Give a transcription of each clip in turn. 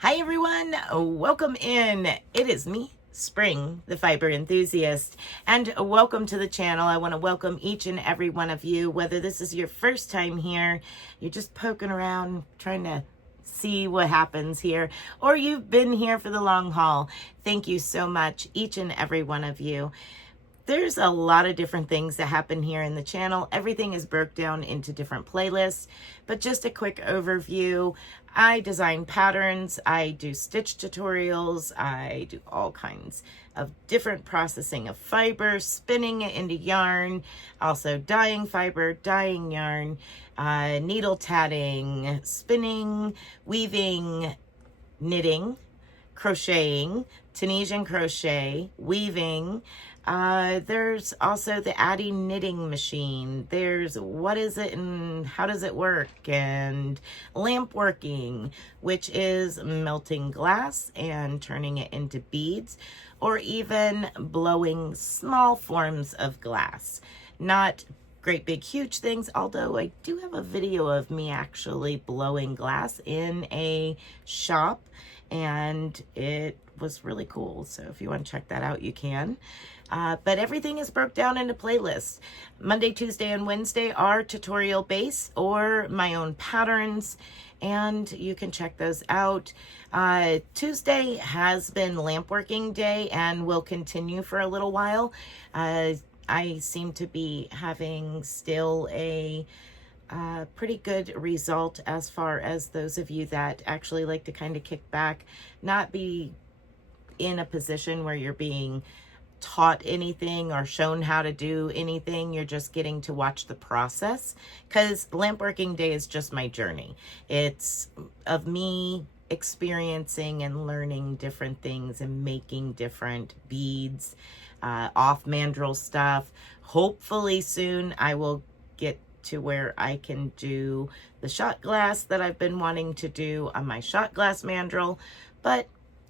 Hi everyone, welcome in. It is me, Spring, the fiber enthusiast, and welcome to the channel. I want to welcome each and every one of you, whether this is your first time here, you're just poking around trying to see what happens here, or you've been here for the long haul. Thank you so much, each and every one of you. There's a lot of different things that happen here in the channel. Everything is broke down into different playlists, but just a quick overview. I design patterns, I do stitch tutorials, I do all kinds of different processing of fiber, spinning it into yarn, also dyeing fiber, dyeing yarn, needle tatting, spinning, weaving, knitting, crocheting, Tunisian crochet, weaving. There's also the Addy knitting machine. There's what is it and how does it work, and lamp working, which is melting glass and turning it into beads, or even blowing small forms of glass. Not great big huge things, although I do have a video of me actually blowing glass in a shop, and it was really cool. So if you want to check that out, you can. But everything is broke down into playlists. Monday, Tuesday, and Wednesday are tutorial based or my own patterns, and you can check those out. Tuesday has been lamp working day and will continue for a little while. I seem to be having still a pretty good result as far as those of you that actually like to kind of kick back, not be in a position where you're being taught anything or shown how to do anything. You're just getting to watch the process, because lamp working day is just my journey. It's of me experiencing and learning different things and making different beads, off mandrel stuff. Hopefully soon I will get to where I can do the shot glass that I've been wanting to do on my shot glass mandrel, but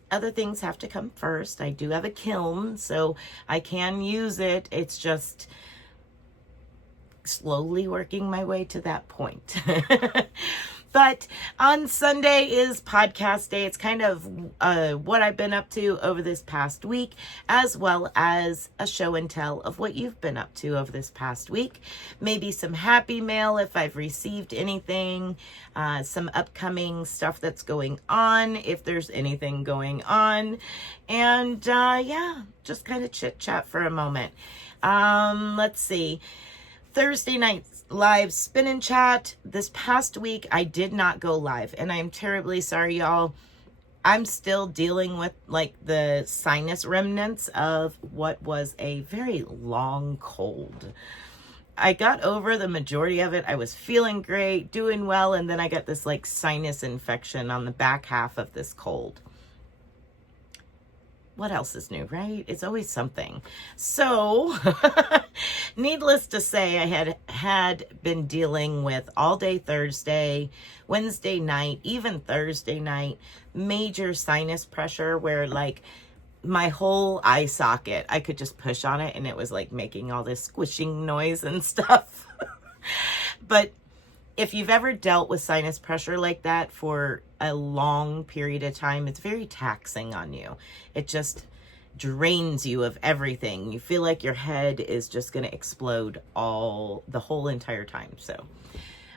other things have to come first. I do have a kiln, so I can use it. It's just slowly working my way to that point. But on Sunday is podcast day. It's kind of what I've been up to over this past week, as well as a show and tell of what you've been up to over this past week. Maybe some happy mail if I've received anything, some upcoming stuff that's going on, if there's anything going on, and yeah, just kind of chit chat for a moment. Let's see. Thursday night live spin and chat. This past week I did not go live, and I am terribly sorry, y'all. I'm still dealing with like the sinus remnants of what was a very long cold. I got over the majority of it. I was feeling great, doing well, and then I got this like sinus infection on the back half of this cold. What else is new, right? It's always something. So, needless to say, I had been dealing with all day Thursday, Wednesday night, even Thursday night, major sinus pressure where like my whole eye socket, I could just push on it and it was like making all this squishing noise and stuff. But if you've ever dealt with sinus pressure like that for a long period of time, it's very taxing on you. It just drains you of everything. You feel like your head is just going to explode the whole entire time. So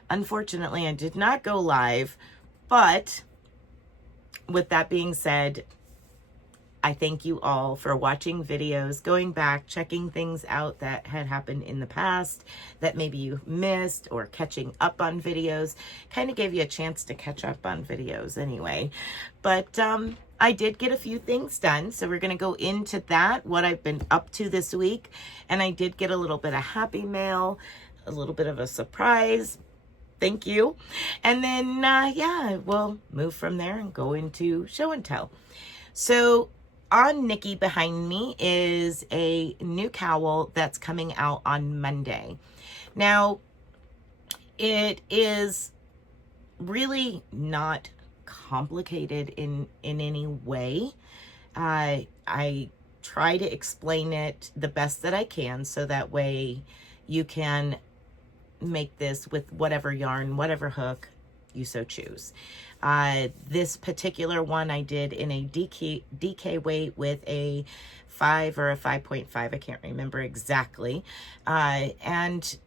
unfortunately, I did not go live, but with that being said, I thank you all for watching videos, going back, checking things out that had happened in the past that maybe you missed, or catching up on videos. Kind of gave you a chance to catch up on videos anyway. But I did get a few things done, so we're going to go into that, what I've been up to this week. And I did get a little bit of happy mail, a little bit of a surprise. Thank you. And then, yeah, we'll move from there and go into show and tell. So on Nikki behind me is a new cowl that's coming out on Monday. Now, it is really not complicated in any way. I try to explain it the best that I can, so that way you can make this with whatever yarn, whatever hook, you so choose. This particular one I did in a DK weight with a 5 or a 5.5. I can't remember exactly. And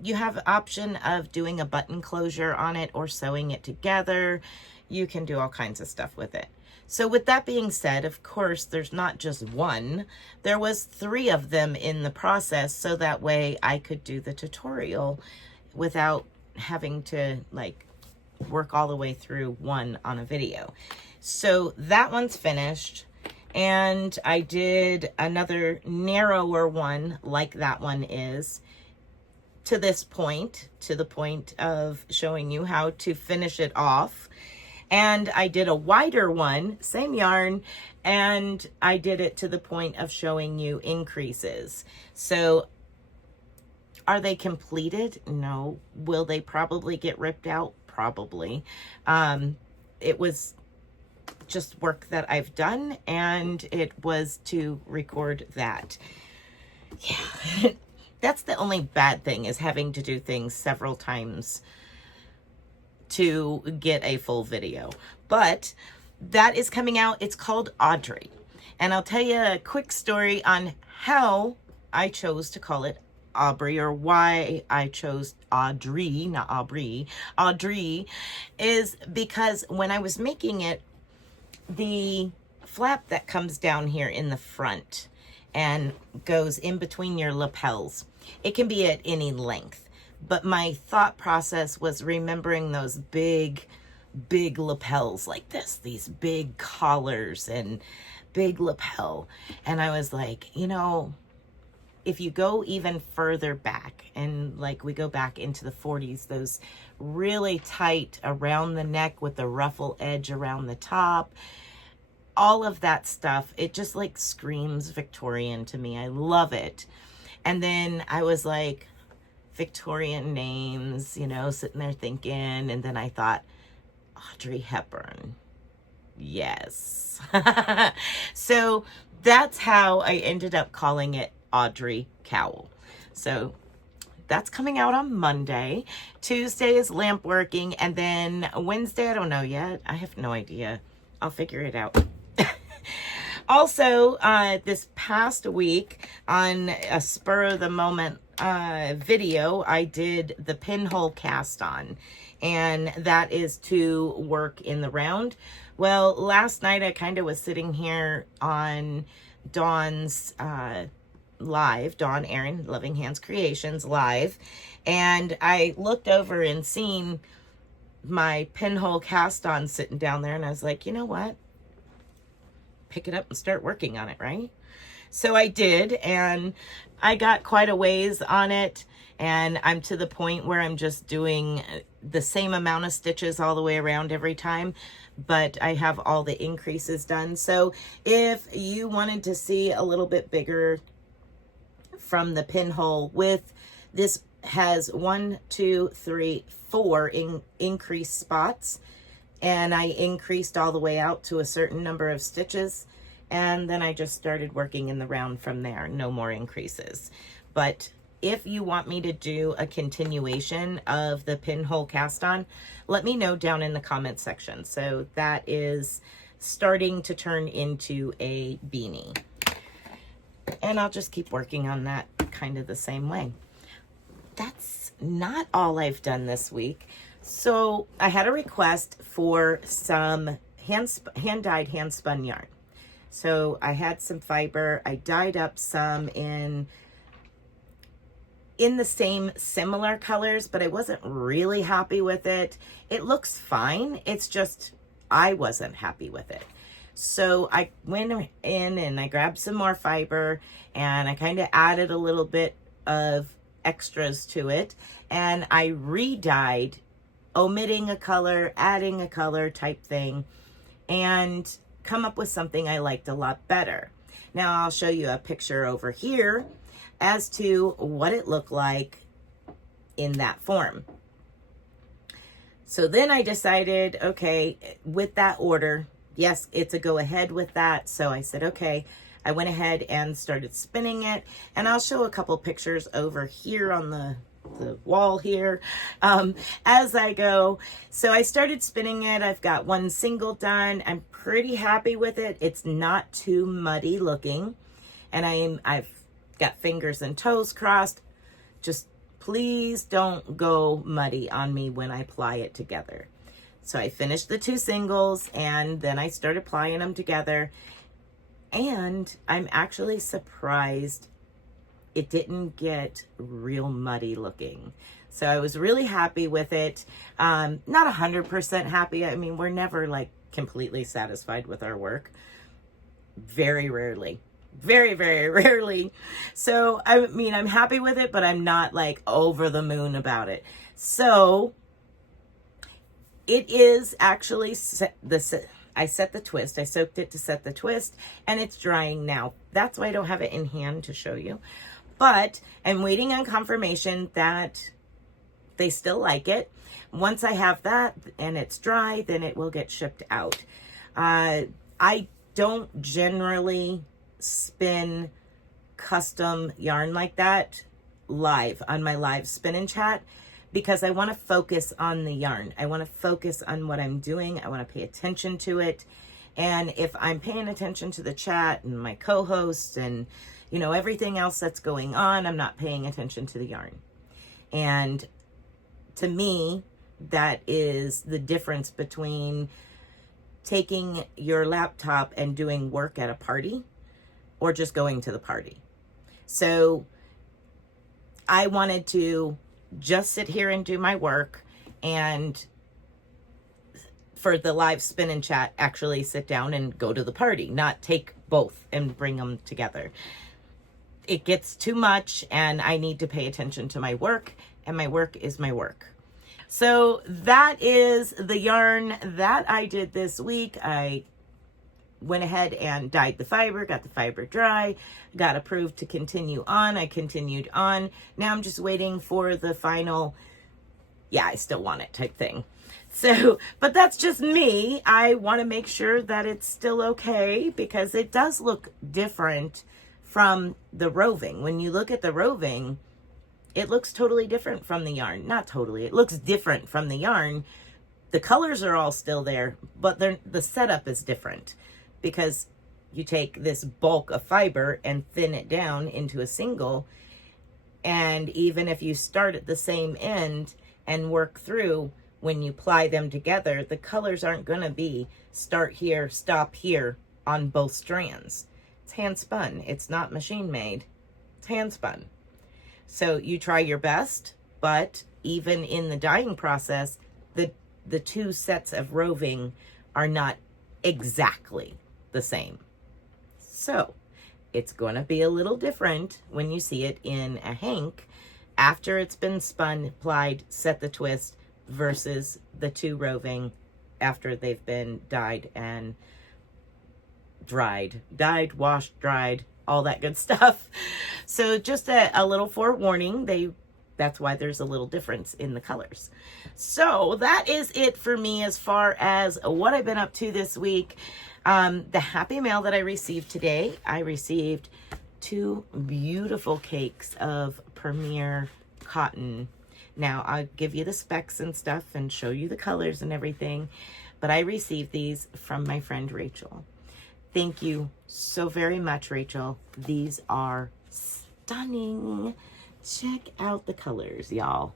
you have the option of doing a button closure on it or sewing it together. You can do all kinds of stuff with it. So with that being said, of course, there's not just one. There was 3 of them in the process, so that way I could do the tutorial without having to like work all the way through one on a video. So that one's finished. And I did another narrower one like that one is to this point, to the point of showing you how to finish it off. And I did a wider one, same yarn, and I did it to the point of showing you increases. So are they completed? No. Will they probably get ripped out? Probably. It was just work that I've done, and it was to record that. Yeah. That's the only bad thing, is having to do things several times to get a full video. But that is coming out. It's called Audrey. And I'll tell you a quick story on how I chose to call it Aubrey, or why I chose Audrey, not Aubrey. Audrey is because when I was making it, the flap that comes down here in the front and goes in between your lapels, it can be at any length. But my thought process was remembering those big lapels like this, these big collars and big lapel. And I was like, you know, if you go even further back, and like we go back into the 40s, those really tight around the neck with the ruffle edge around the top, all of that stuff, it just like screams Victorian to me. I love it. And then I was like, Victorian names, you know, sitting there thinking, and then I thought, Audrey Hepburn. Yes. So that's how I ended up calling it Audrey Cowl. So that's coming out on Monday. Tuesday is lamp working, and then Wednesday, I don't know yet. I have no idea. I'll figure it out. Also, this past week, on a spur of the moment video, I did the pinhole cast on, and that is to work in the round. Well, last night I kind of was sitting here on Dawn's live, Dawn Aaron, Loving Hands Creations live, and I looked over and seen my pinhole cast on sitting down there, and I was like, you know what? Pick it up and start working on it, right? So I did, and I got quite a ways on it, and I'm to the point where I'm just doing the same amount of stitches all the way around every time, but I have all the increases done. So if you wanted to see a little bit bigger from the pinhole width, this has 1, 2, 3, 4 increased spots, and I increased all the way out to a certain number of stitches, and then I just started working in the round from there. No more increases. But if you want me to do a continuation of the pinhole cast on, let me know down in the comment section. So that is starting to turn into a beanie, and I'll just keep working on that kind of the same way. That's not all I've done this week. So I had a request for some hand-dyed, hand-spun yarn. So I had some fiber. I dyed up some in the same similar colors, but I wasn't really happy with it. It looks fine. It's just I wasn't happy with it. So I went in and I grabbed some more fiber, and I kind of added a little bit of extras to it, and I re-dyed, omitting a color, adding a color type thing, and come up with something I liked a lot better. Now I'll show you a picture over here as to what it looked like in that form. So then I decided, okay, with that order, yes, it's a go ahead with that. So I said, okay, I went ahead and started spinning it, and I'll show a couple pictures over here on the the wall here as I go. So I started spinning it. I've got one single done. I'm pretty happy with it. It's not too muddy looking, and I've got fingers and toes crossed. Just please don't go muddy on me when I ply it together. So I finished the 2 singles, and then I started plying them together, and I'm actually surprised it didn't get real muddy looking. So I was really happy with it. Not 100% happy. I mean, we're never like completely satisfied with our work. Very rarely. Very, very rarely. So, I mean, I'm happy with it, but I'm not like over the moon about it. So it is actually I set the twist. I soaked it to set the twist, and it's drying now. That's why I don't have it in hand to show you. But I'm waiting on confirmation that they still like it. Once I have that and it's dry, then it will get shipped out. I don't generally spin custom yarn like that live on my live spin and chat, because I want to focus on the yarn. I want to focus on what I'm doing. I want to pay attention to it. And if I'm paying attention to the chat and my co-hosts and, you know, everything else that's going on, I'm not paying attention to the yarn. And to me, that is the difference between taking your laptop and doing work at a party or just going to the party. So I wanted to just sit here and do my work, and for the live spin and chat, actually sit down and go to the party, not take both and bring them together. It gets too much, and I need to pay attention to my work, and my work is my work. So that is the yarn that I did this week. I went ahead and dyed the fiber, got the fiber dry, got approved to continue on. I continued on. Now I'm just waiting for the final, yeah, I still want it type thing. So, but that's just me. I want to make sure that it's still okay, because it does look different from the roving. When you look at the roving, it looks totally different from the yarn. Not totally, it looks different from the yarn. The colors are all still there, but the setup is different, because you take this bulk of fiber and thin it down into a single. And even if you start at the same end and work through, when you ply them together, the colors aren't going to be start here, stop here on both strands. It's hand spun. It's not machine made. It's hand spun. So you try your best, but even in the dyeing process, the 2 sets of roving are not exactly the same. So it's going to be a little different when you see it in a hank after it's been spun, plied, set the twist, versus the 2 roving after they've been dyed and dried. Dyed, washed, dried, all that good stuff. So just a little forewarning, that's why there's a little difference in the colors. So that is it for me as far as what I've been up to this week. The happy mail that I received today, I received 2 beautiful cakes of Premier cotton. Now, I'll give you the specs and stuff and show you the colors and everything, but I received these from my friend Rachel. Thank you so very much, Rachel. These are stunning. Check out the colors, y'all.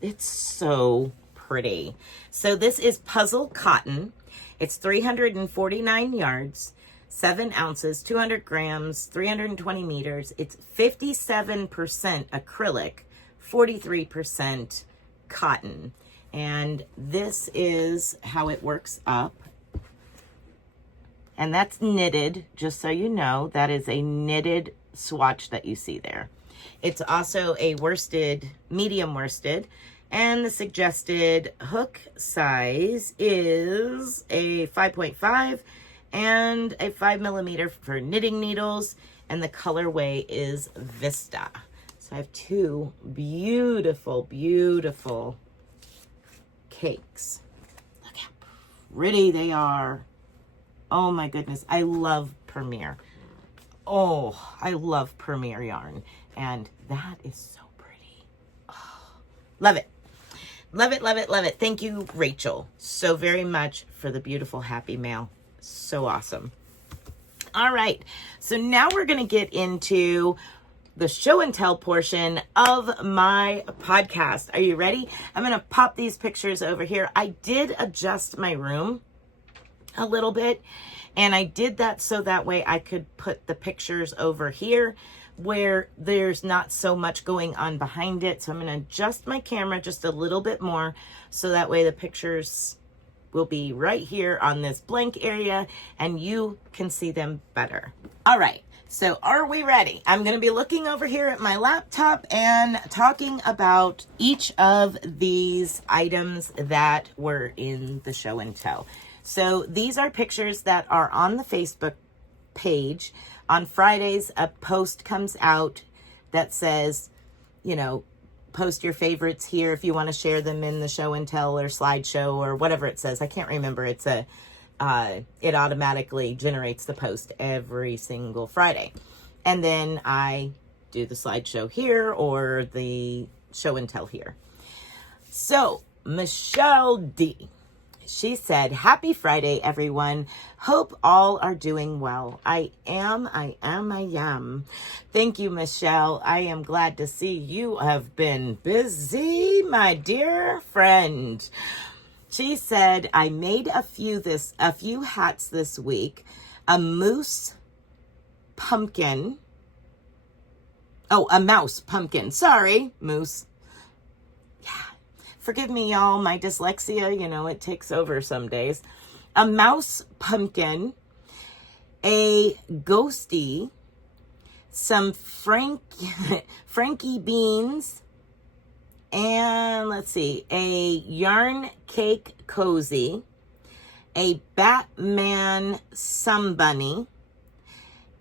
It's so pretty. So this is puzzle cotton. It's 349 yards. 7 ounces, 200 grams, 320 meters. It's 57% acrylic, 43% cotton. And this is how it works up. And that's knitted, just so you know. That is a knitted swatch that you see there. It's also a worsted, medium worsted. And the suggested hook size is a 5.5 and a 5mm for knitting needles, and the colorway is Vista. So I have 2 beautiful, beautiful cakes. Look how pretty they are. Oh my goodness. I love Premier. Oh, I love Premier yarn. And that is so pretty. Oh, love it. Love it, love it, love it. Thank you, Rachel, so very much for the beautiful happy mail. So awesome. All right. So now we're going to get into the show and tell portion of my podcast. Are you ready? I'm going to pop these pictures over here. I did adjust my room a little bit, and I did that so that way I could put the pictures over here where there's not so much going on behind it. So I'm going to adjust my camera just a little bit more so that way the pictures will be right here on this blank area and you can see them better. All right. So are we ready? I'm going to be looking over here at my laptop and talking about each of these items that were in the show and tell. So these are pictures that are on the Facebook page. On Fridays, a post comes out that says, you know, post your favorites here if you want to share them in the show and tell or slideshow or whatever it says. I can't remember. It's it automatically generates the post every single Friday. And then I do the slideshow here or the show and tell here. So Michelle D. She said, happy Friday, everyone. Hope all are doing well. I am. Thank you, Michelle. I am glad to see you have been busy, my dear friend. She said, I made a few hats this week. A moose pumpkin. Oh, a mouse pumpkin. Sorry, moose. Forgive me, y'all, my dyslexia, you know, it takes over some days. A mouse pumpkin, a ghosty, some Frankie beans, and let's see, a yarn cake cozy, a Batman sunbunny,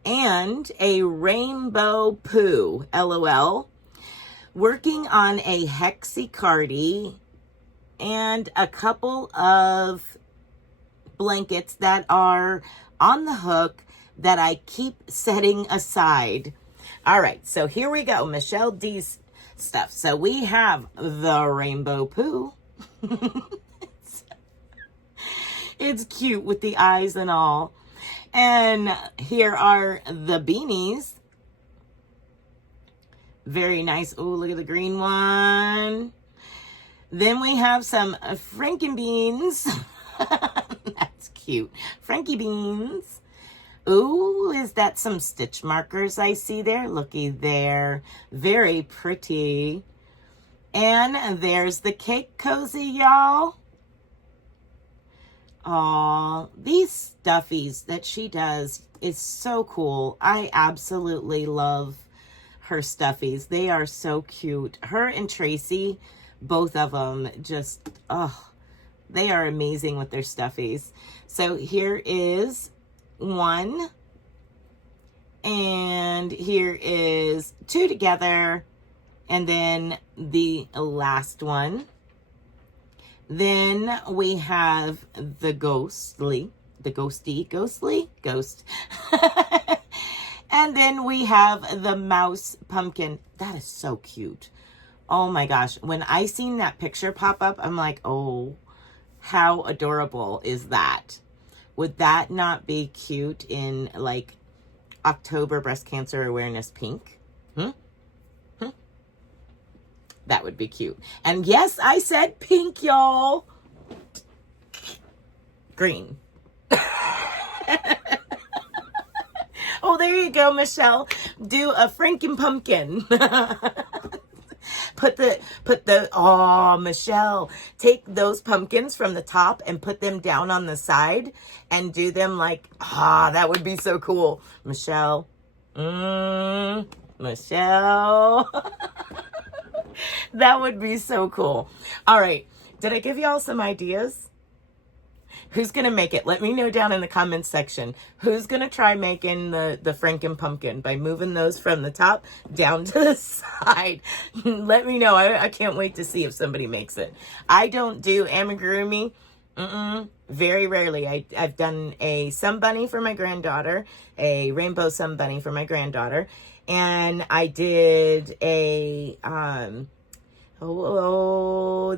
and a rainbow poo, LOL. Working on a hexicardi and a couple of blankets that are on the hook that I keep setting aside. All right, so here we go. Michelle D's stuff. So we have the rainbow poo. It's cute with the eyes and all. And here are the beanies. Very nice. Oh, look at the green one. Then we have some Franken beans. That's cute. Frankie beans. Ooh, is that some stitch markers I see there? Looky there. Very pretty. And there's the cake cozy, y'all. Aw, these stuffies that she does is so cool. I absolutely love her stuffies. They are so cute. Her and Tracy, both of them, just, they are amazing with their stuffies. So here is one, and here is two together, and then the last one. Then we have the ghost. And then we have the mouse pumpkin. That is so cute. Oh my gosh. When I seen that picture pop up, I'm like, oh, how adorable is that? Would that not be cute in like October Breast Cancer Awareness Pink? That would be cute. And yes, I said pink, y'all. Green. Oh, there you go, Michelle. Do a Franken pumpkin. Oh, Michelle, take those pumpkins from the top and put them down on the side and do them like, that would be so cool. Michelle. Michelle. That would be so cool. All right. Did I give you all some ideas? Who's going to make it? Let me know down in the comments section. Who's going to try making the Franken pumpkin by moving those from the top down to the side? Let me know. I can't wait to see if somebody makes it. I don't do amigurumi. Very rarely. I've done a sun bunny for my granddaughter, a rainbow sun bunny for my granddaughter, and I did a the little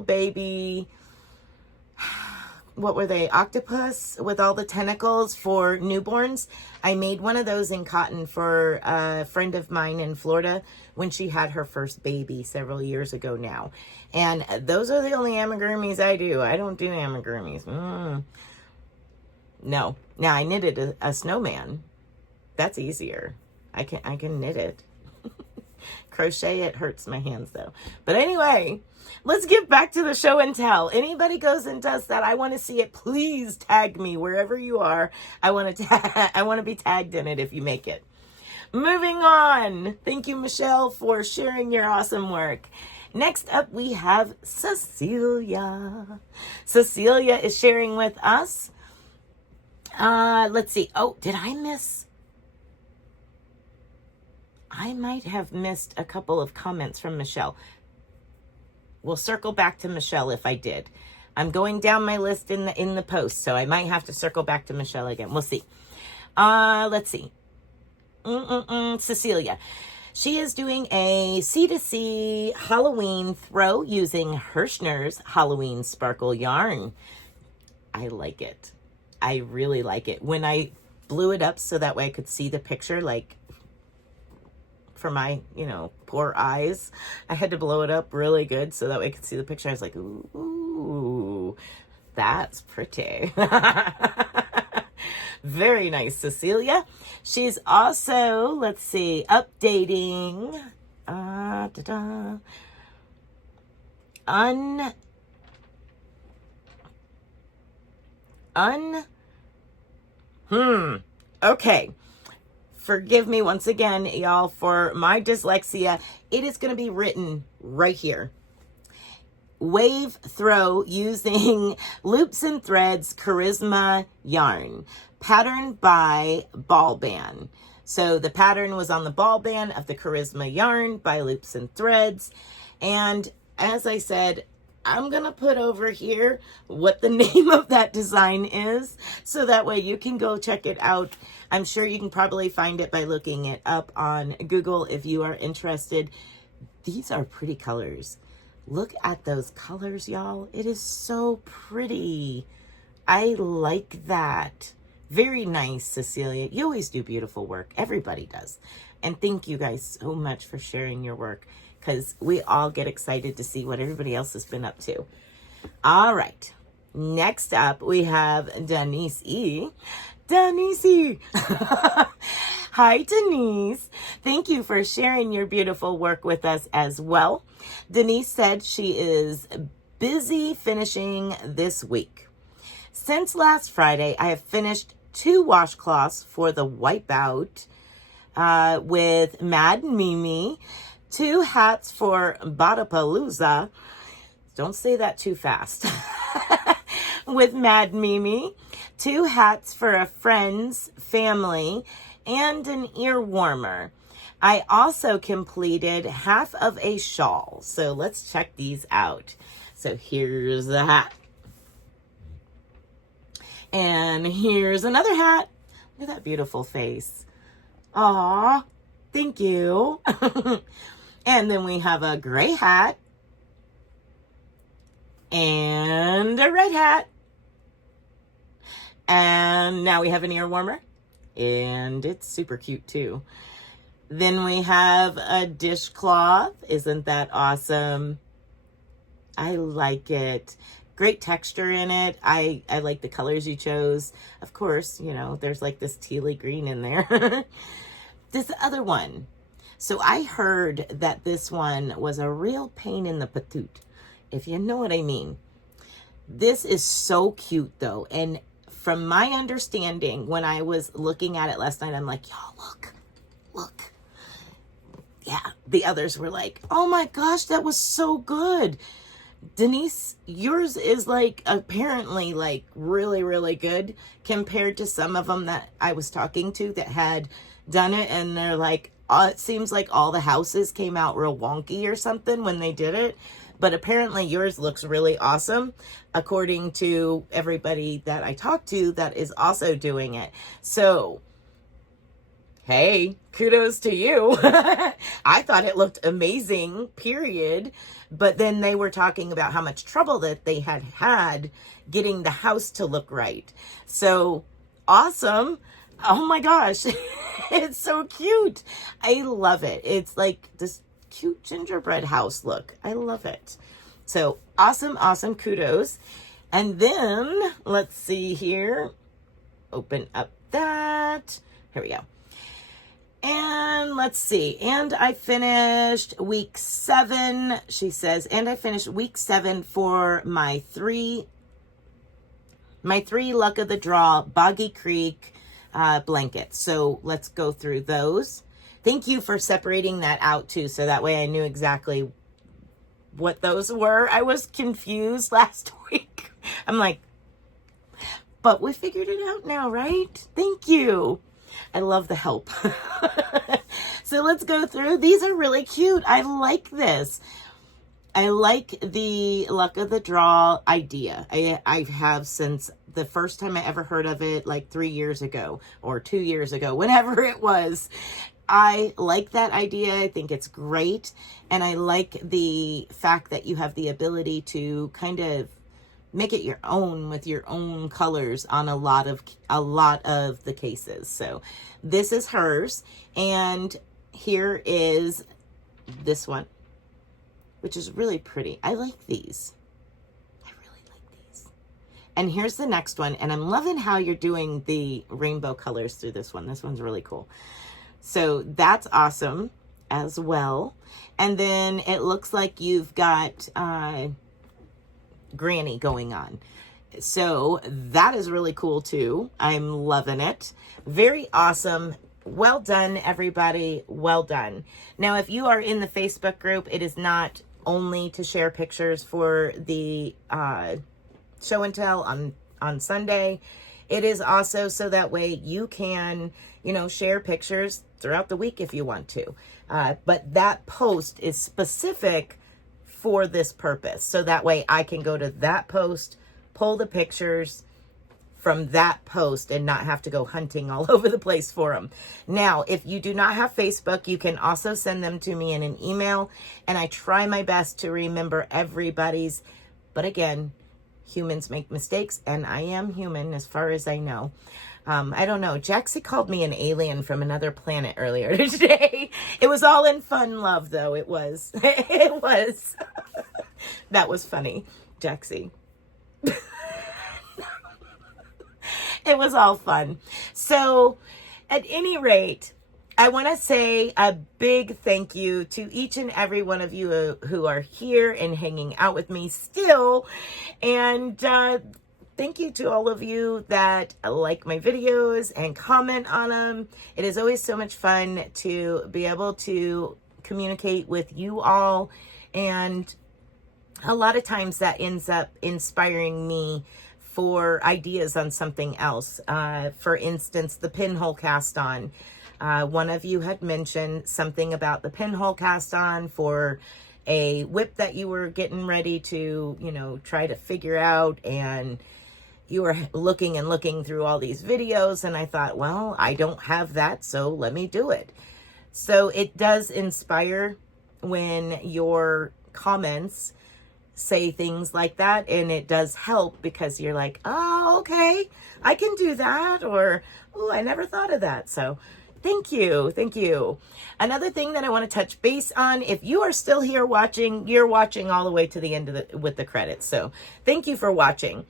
baby, what were they, octopus with all the tentacles for newborns. I made one of those in cotton for a friend of mine in Florida when she had her first baby several years ago now. And those are the only amigurumis I do. I don't do amigurumis. No. Now I knitted a snowman. That's easier. I can knit it. Crochet it hurts my hands though. But anyway, let's get back to the show and tell. Anybody goes and does that, I want to see it. Please tag me wherever you are. I want to be tagged in it if you make it. Moving on. Thank you, Michelle, for sharing your awesome work. Next up, we have Cecilia. Cecilia is sharing with us. Let's see. Oh, did I miss? I might have missed a couple of comments from Michelle. We'll circle back to Michelle if I did. I'm going down my list in the post, so I might have to circle back to Michelle again. We'll see. Let's see. Cecilia. She is doing a C2C Halloween throw using Hirschner's Halloween Sparkle yarn. I like it. I really like it. When I blew it up so that way I could see the picture, like for my, poor eyes, I had to blow it up really good so that way I could see the picture. I was like, ooh, that's pretty. Very nice, Cecilia. She's also, let's see, updating okay. Forgive me once again, y'all, for my dyslexia. It is going to be written right here. Wave throw using Loops and Threads Charisma yarn. Pattern by Ball Band. So the pattern was on the ball band of the Charisma yarn by Loops and Threads. And as I said, I'm going to put over here what the name of that design is, so that way you can go check it out. I'm sure you can probably find it by looking it up on Google if you are interested. These are pretty colors. Look at those colors, y'all. It is so pretty. I like that. Very nice, Cecilia. You always do beautiful work. Everybody does. And thank you guys so much for sharing your work, because we all get excited to see what everybody else has been up to. All right. Next up, we have Denise E. Denise E. Hi, Denise. Thank you for sharing your beautiful work with us as well. Denise said she is busy finishing this week. Since last Friday, I have finished 2 washcloths for the Wipeout with Mad Mimi, 2 hats for Badapalooza. Don't say that too fast. With Mad Mimi, 2 hats for a friend's family, and an ear warmer. I also completed half of a shawl. So let's check these out. So here's the hat. And here's another hat. Look at that beautiful face. Aw, thank you. And then we have a gray hat. And a red hat. And now we have an ear warmer. And it's super cute too. Then we have a dishcloth. Isn't that awesome? I like it. Great texture in it. I like the colors you chose. Of course, there's like this tealy green in there. This other one. So I heard that this one was a real pain in the patoot, if you know what I mean. This is so cute though. And from my understanding, when I was looking at it last night, I'm like, y'all, look. Yeah, the others were like, oh my gosh, that was so good. Denise, yours is like apparently like really, really good compared to some of them that I was talking to that had done it. And they're like, it seems like all the houses came out real wonky or something when they did it. but apparently yours looks really awesome according to everybody that I talked to that is also doing it. So, hey, kudos to you. I thought it looked amazing, period. But then they were talking about how much trouble that they had getting the house to look right. So, awesome. Oh my gosh. It's so cute. I love it. It's like this cute gingerbread house look. I love it. So, awesome, awesome. Kudos. And then, let's see here. Open up that. Here we go. And let's see. And I finished week 7, she says, and I finished week 7 for my three luck of the draw Boggy Creek blankets. So let's go through those. Thank you for separating that out too, so that way I knew exactly what those were. I was confused last week. I'm like, but we figured it out now, right? Thank you. I love the help. So let's go through. These are really cute. I like this. I like the luck of the draw idea. I have since the first time I ever heard of it, like 3 years ago or 2 years ago, whatever it was. I like that idea. I think it's great. And I like the fact that you have the ability to kind of make it your own with your own colors on a lot of the cases. So this is hers. And here is this one, which is really pretty. I like these. I really like these. And here's the next one. And I'm loving how you're doing the rainbow colors through this one. This one's really cool. So that's awesome as well. And then it looks like you've got Granny going on. So that is really cool too. I'm loving it. Very awesome. Well done, everybody. Well done. Now, if you are in the Facebook group, it is not only to share pictures for the show and tell on Sunday. It is also so that way you can, share pictures throughout the week if you want to. But that post is specific for this purpose. So that way I can go to that post, pull the pictures from that post and not have to go hunting all over the place for them. Now, if you do not have Facebook, you can also send them to me in an email, and I try my best to remember everybody's. But again, humans make mistakes, and I am human as far as I know. I don't know. Jaxie called me an alien from another planet earlier today. It was all in fun love, though. It was. It was. That was funny, Jaxie. It was all fun. So, at any rate, I want to say a big thank you to each and every one of you who are here and hanging out with me still. And thank you to all of you that like my videos and comment on them. It is always so much fun to be able to communicate with you all. And a lot of times that ends up inspiring me for ideas on something else. For instance, the pinhole cast on. One of you had mentioned something about the pinhole cast on for a whip that you were getting ready to, try to figure out, and you were looking and looking through all these videos, and I thought, well, I don't have that, so let me do it. So it does inspire when your comments say things like that, and it does help because you're like, oh, okay, I can do that, or, oh, I never thought of that. So thank you. Thank you. Another thing that I want to touch base on, if you are still here watching, you're watching all the way to the end of with the credits. So thank you for watching.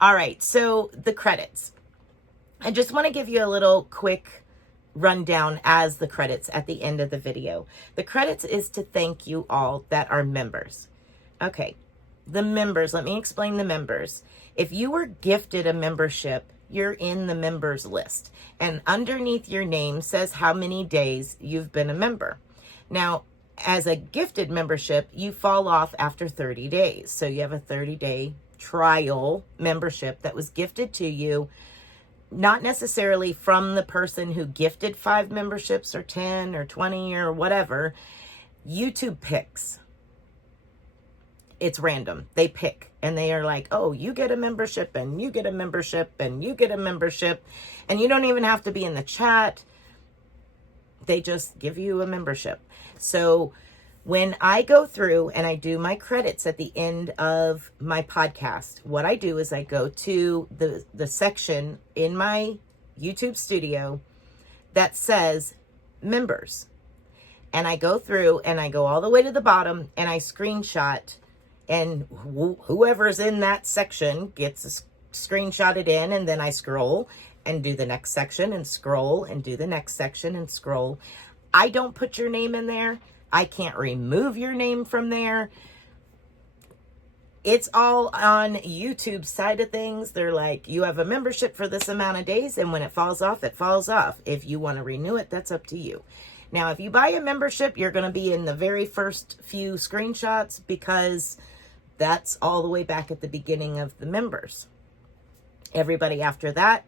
All right. So the credits, I just want to give you a little quick rundown as the credits at the end of the video. The credits is to thank you all that are members. Okay. The members, let me explain the members. If you were gifted a membership, you're in the members list. And underneath your name says how many days you've been a member. Now, as a gifted membership, you fall off after 30 days. So you have a 30-day trial membership that was gifted to you, not necessarily from the person who gifted 5 memberships or 10 or 20 or whatever. YouTube picks. it's random. They pick and they are like, oh, you get a membership and you get a membership and you get a membership. And you don't even have to be in the chat. They just give you a membership. So when I go through and I do my credits at the end of my podcast, what I do is I go to the section in my YouTube studio that says members. And I go through and I go all the way to the bottom and I screenshot, and whoever's in that section gets screenshotted in, and then I scroll and do the next section and scroll and do the next section and scroll. I don't put your name in there. I can't remove your name from there. It's all on YouTube side of things. They're like, you have a membership for this amount of days, and when it falls off, it falls off. If you want to renew it, that's up to you. Now, if you buy a membership, you're going to be in the very first few screenshots because that's all the way back at the beginning of the members. Everybody after that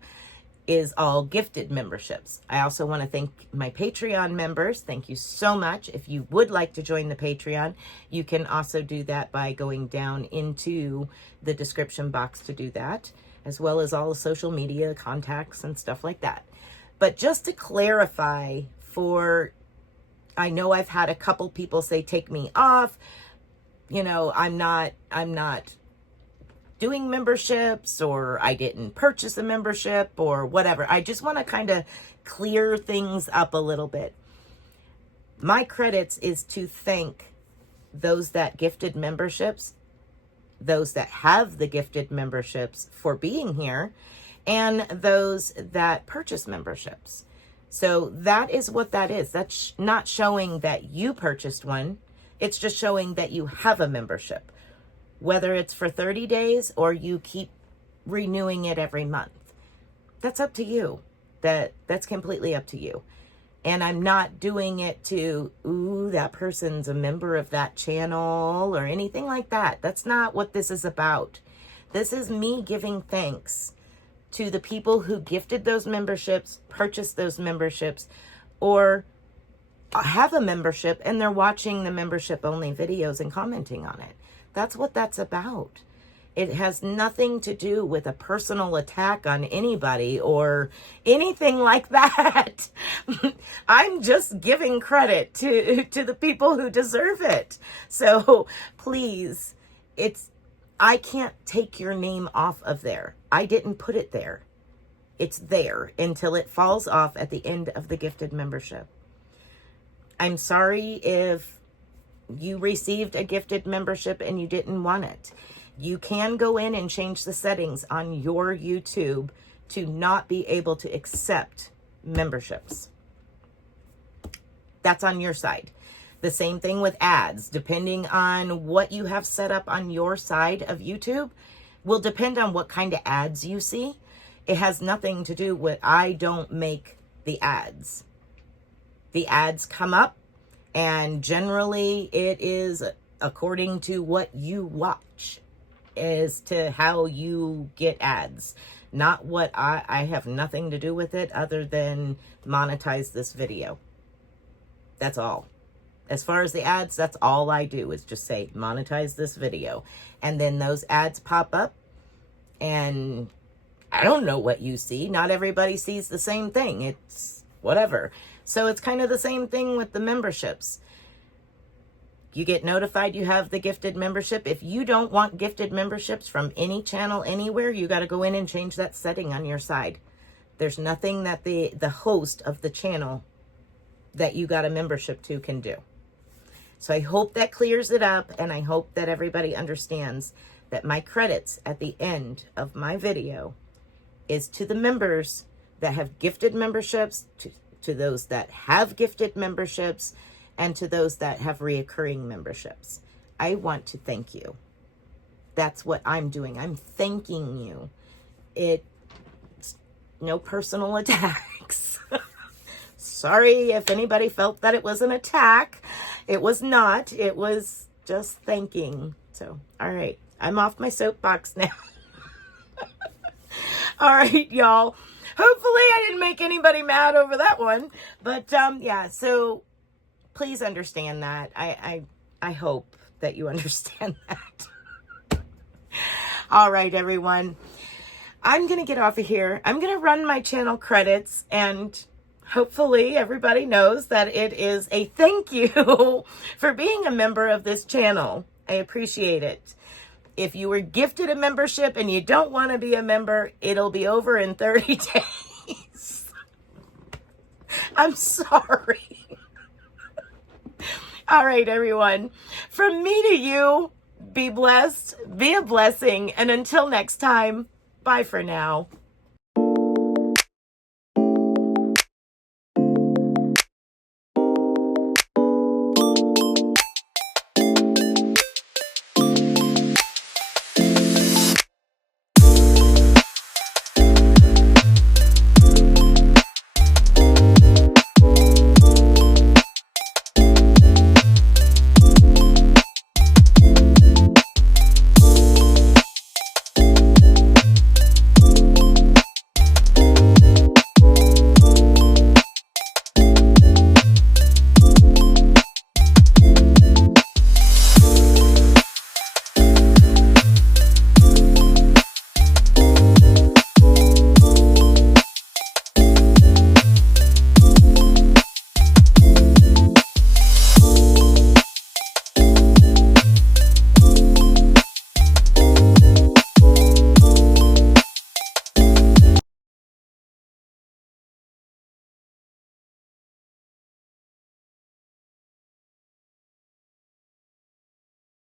is all gifted memberships. I also want to thank my Patreon members. Thank you so much. If you would like to join the Patreon, you can also do that by going down into the description box to do that, as well as all the social media contacts and stuff like that. But just to clarify, I know I've had a couple people say, take me off. You know, I'm not doing memberships, or I didn't purchase a membership or whatever. I just want to kind of clear things up a little bit. My credits is to thank those that gifted memberships, those that have the gifted memberships for being here, and those that purchase memberships. So that is what that is. That's not showing that you purchased one. It's just showing that you have a membership, whether it's for 30 days or you keep renewing it every month. That's up to you. That's completely up to you. And I'm not doing it to, ooh, that person's a member of that channel or anything like that. That's not what this is about. This is me giving thanks to the people who gifted those memberships, purchased those memberships, or have a membership and they're watching the membership only videos and commenting on it. That's what that's about. It has nothing to do with a personal attack on anybody or anything like that. I'm just giving credit to the people who deserve it. So please, I can't take your name off of there. I didn't put it there. It's there until it falls off at the end of the gifted membership. I'm sorry if you received a gifted membership and you didn't want it. You can go in and change the settings on your YouTube to not be able to accept memberships. That's on your side. The same thing with ads. Depending on what you have set up on your side of YouTube will depend on what kind of ads you see. It has nothing to do with, I don't make the ads. The ads come up, and generally it is according to what you watch as to how you get ads. Not what I have nothing to do with it other than monetize this video. That's all. As far as the ads, that's all I do is just say monetize this video. And then those ads pop up and I don't know what you see. Not everybody sees the same thing. It's whatever. So it's kind of the same thing with the memberships. You get notified you have the gifted membership. If you don't want gifted memberships from any channel anywhere, you got to go in and change that setting on your side. There's nothing that the host of the channel that you got a membership to can do. So I hope that clears it up, and I hope that everybody understands that my credits at the end of my video is to the members that have gifted memberships, to those that have gifted memberships, and to those that have reoccurring memberships. I want to thank you. That's what I'm doing. I'm thanking you. It's no personal attacks. Sorry if anybody felt that it was an attack. It was not. It was just thanking. So, all right. I'm off my soapbox now. All right, y'all. Hopefully I didn't make anybody mad over that one. But, yeah, so please understand that. I hope that you understand that. All right, everyone. I'm going to get off of here. I'm going to run my channel credits, and hopefully everybody knows that it is a thank you for being a member of this channel. I appreciate it. If you were gifted a membership and you don't want to be a member, it'll be over in 30 days. I'm sorry. All right, everyone. From me to you, be blessed, be a blessing, and until next time, bye for now.